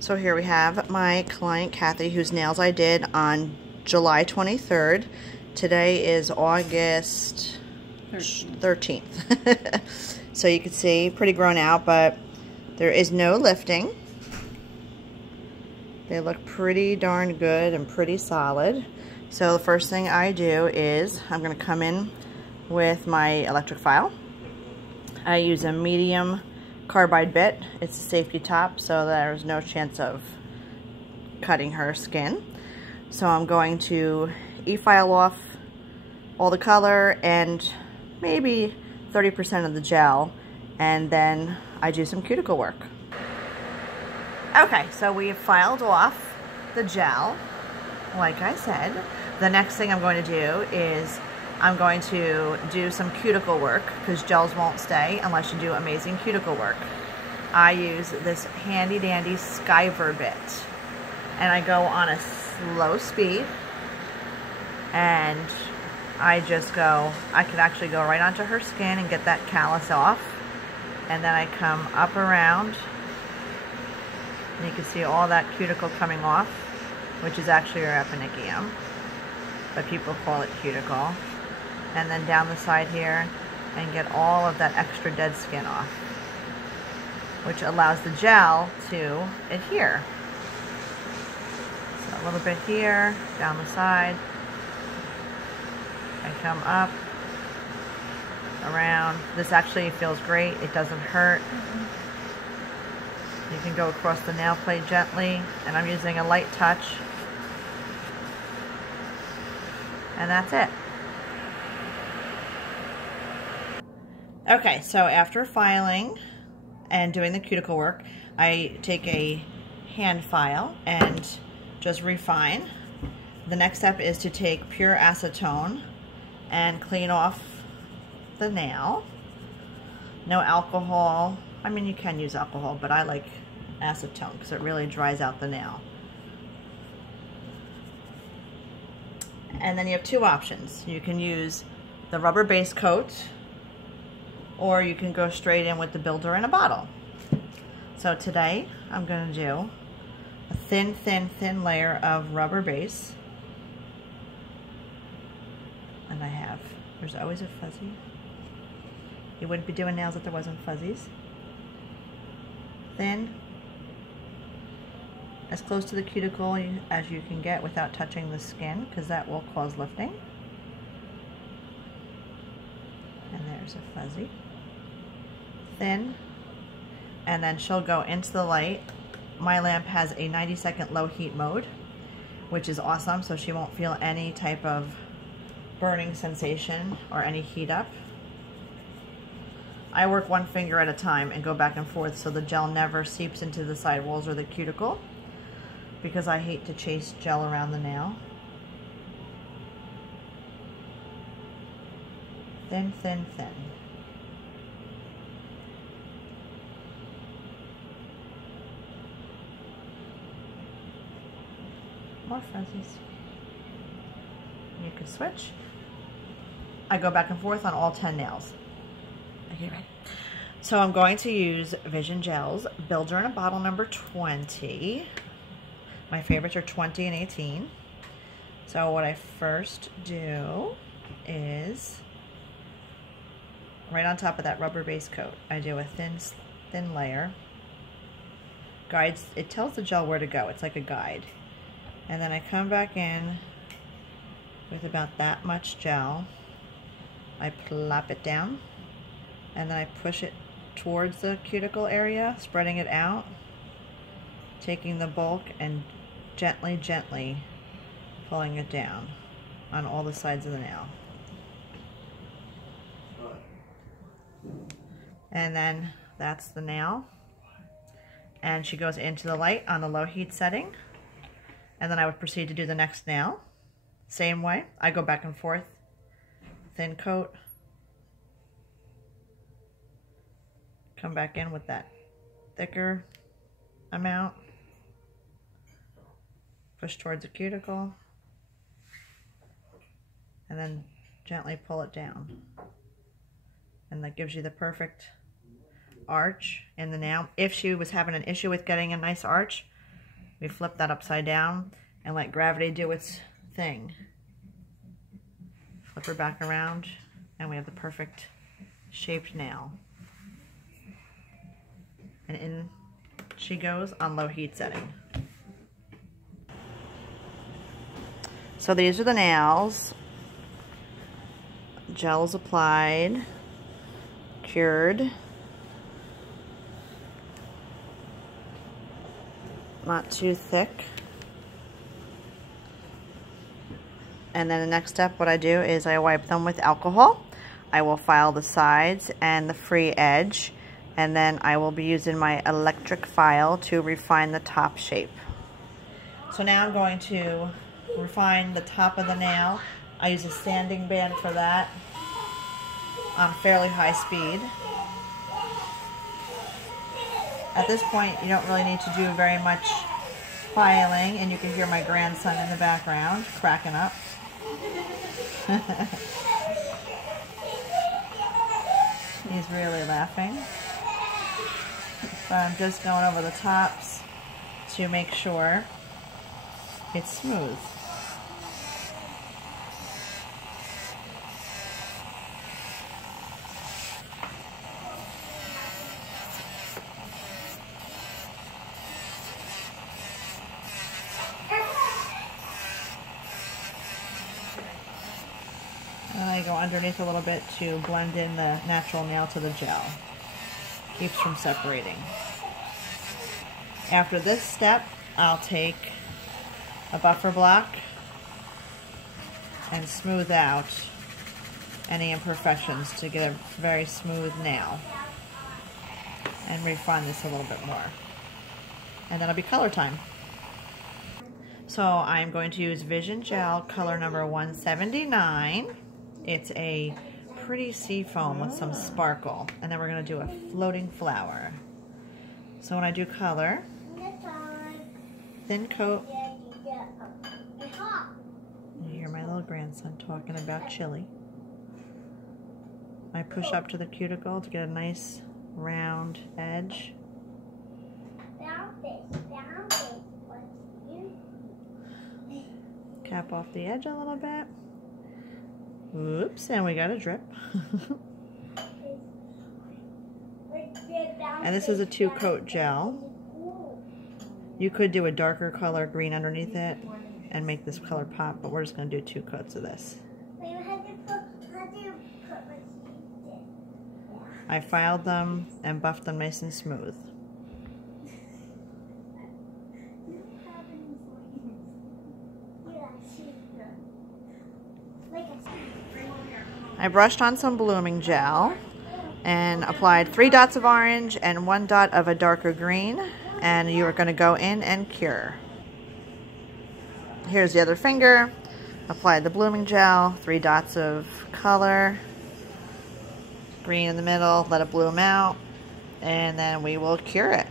So here we have my client Kathy, whose nails I did on July 23rd. Today is August 13th. So you can see, pretty grown out, but there is no lifting. They look pretty darn good and pretty solid. So the first thing I do is I'm going to come in with my electric file. I use a medium carbide bit. It's a safety top, so there's no chance of cutting her skin. So I'm going to e-file off all the color and maybe 30% of the gel, and then I do some cuticle work. Okay, so we've filed off the gel, like I said. The next thing I'm going to do is I'm going to do some cuticle work, because gels won't stay unless you do amazing cuticle work. I use this handy dandy Skyver bit, and I go on a slow speed, and I just go, I could actually go right onto her skin and get that callus off, and then I come up around, and you can see all that cuticle coming off, which is actually her eponychium, but people call it cuticle. And then down the side here, and get all of that extra dead skin off, which allows the gel to adhere. So a little bit here, down the side. I come up, around. This actually feels great. It doesn't hurt. You can go across the nail plate gently, and I'm using a light touch. And that's it. Okay, so after filing and doing the cuticle work, I take a hand file and just refine. The next step is to take pure acetone and clean off the nail. No alcohol. I mean, you can use alcohol, but I like acetone because it really dries out the nail. And then you have two options. You can use the rubber base coat, or you can go straight in with the builder in a bottle. So today I'm going to do a thin layer of rubber base. And I have, there's always a fuzzy. You wouldn't be doing nails if there wasn't fuzzies. Thin, as close to the cuticle as you can get without touching the skin, because that will cause lifting. And there's a fuzzy. Thin, and then she'll go into the light. My lamp has a 90-second low heat mode, which is awesome, so she won't feel any type of burning sensation or any heat up. I work one finger at a time and go back and forth so the gel never seeps into the sidewalls or the cuticle, because I hate to chase gel around the nail. Thin, thin, thin. More fuzzies. You can switch. I go back and forth on all 10 nails. Okay, ready? So I'm going to use Vision Gels Builder in a Bottle number 20. My favorites are 20 and 18. So what I first do is, right on top of that rubber base coat, I do a thin layer. Guides, it tells the gel where to go. It's like a guide. And then I come back in with about that much gel. I plop it down, and then I push it towards the cuticle area, spreading it out, taking the bulk and gently pulling it down on all the sides of the nail. And then that's the nail. And she goes into the light on the low heat setting. And then I would proceed to do the next nail. Same way. I go back and forth. Thin coat. Come back in with that thicker amount. Push towards the cuticle. And then gently pull it down. And that gives you the perfect arch in the nail. If she was having an issue with getting a nice arch, We flip that upside down and let gravity do its thing. Flip her back around and we have the perfect shaped nail. And in she goes on low heat setting. So these are the nails. Gel is applied, cured. Not too thick. And then the next step, what I do is I wipe them with alcohol. I will file the sides and the free edge, and then I will be using my electric file to refine the top shape. So now I'm going to refine the top of the nail. I use a sanding band for that on fairly high speed. At this point, you don't really need to do very much filing, and you can hear my grandson in the background cracking up. He's really laughing. So I'm just going over the tops to make sure it's smooth. And I go underneath a little bit to blend in the natural nail to the gel. Keeps from separating. After this step, I'll take a buffer block and smooth out any imperfections to get a very smooth nail. And refine this a little bit more. And that'll be color time. So I'm going to use Vision Gel color number 179. It's a pretty seafoam with some sparkle. And then we're going to do a floating flower. So when I do color, thin coat. You hear my little grandson talking about chili. I push up to the cuticle to get a nice round edge. Cap off the edge a little bit. Oops, and we got a drip. And this is a 2-coat gel. You could do a darker color green underneath it and make this color pop, but we're just going to do 2 coats of this. I filed them and buffed them nice and smooth. I brushed on some blooming gel and applied 3 dots of orange and 1 dot of a darker green, and you are going to go in and cure. Here's the other finger. Apply the blooming gel, 3 dots of color, green in the middle, let it bloom out, and then we will cure it.